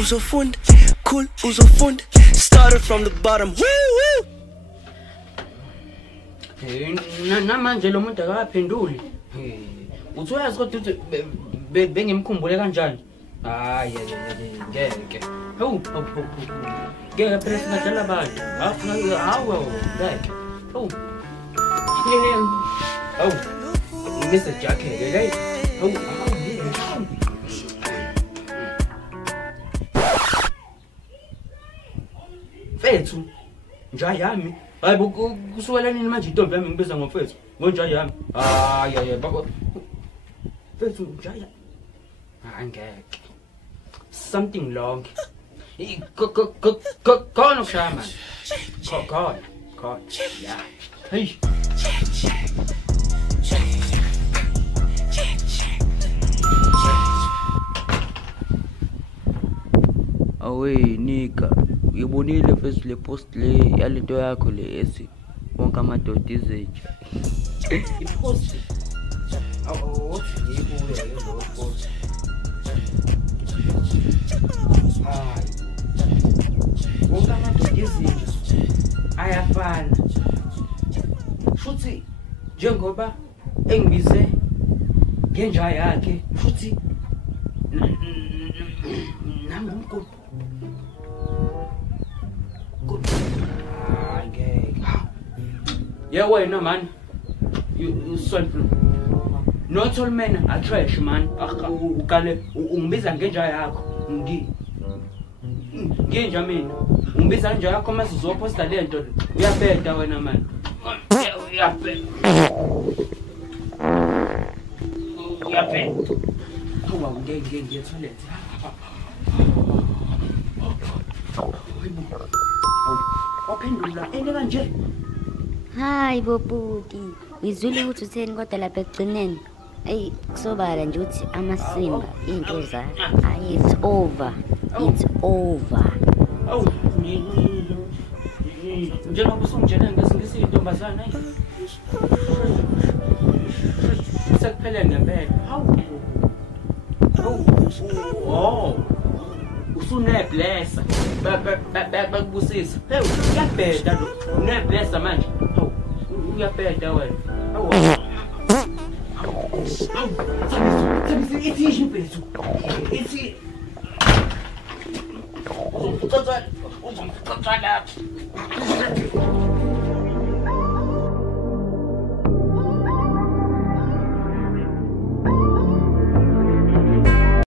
uzofunda, cool uzofunda. Started from the bottom. Woo woo. Namanje lo muntu akaphenduli. Uthi uyazi kodwa uthi bengimkhumbule kanjani? Hayi ngeke. Hawu. Ngeke press ngadala abantu. Hawu ngeke. Hawu. Hawu. Mr. Jacket, okay? Hawu. Mfethu. Nja yami. Hayi kusukela nini manje intombi yami ngibiza ngomfethu? Ngonja yami. Hayi baba. Mfethu nja yami. Angeke. Something long. Khona ushama. Khona. Yeah. Hey. Awe nika, uyibonile first le post le yalento yakho le esi wonke amadoda izeje. Ipost. What yibuye lo post. Hayi. Wonke amadoda izeje ayafana. Futhi njengoba engibize ngenja yakhe futhi nami umkhulu yeah, wena man. You solve. Not all men are trash, man. Ukale ungibiza ngenja yakho. Ngenja mina. Ungibiza ngenja yakho mase uzoposta lento. Uyabheda wena man. Uyabheda. Hawa ngeke toilet. Waphendula ende kanje. Hayi bobuki, ngizwile ukuthi utheni kodwa lapha egcineni. Ey kusobala nje uthi amasimba into zakhe. Ayi it's over. It's over. Awu njengoba usungijela ngesingisi intombazana ayi. Sekuphele ngempela. Hawu. Oh. Usuneblessa. Bakubusisa. Hey, uyabheda lo. Uneblessa manje. Hawu. Uyabheda wena. Hawu. Sabe, ithi mfethu.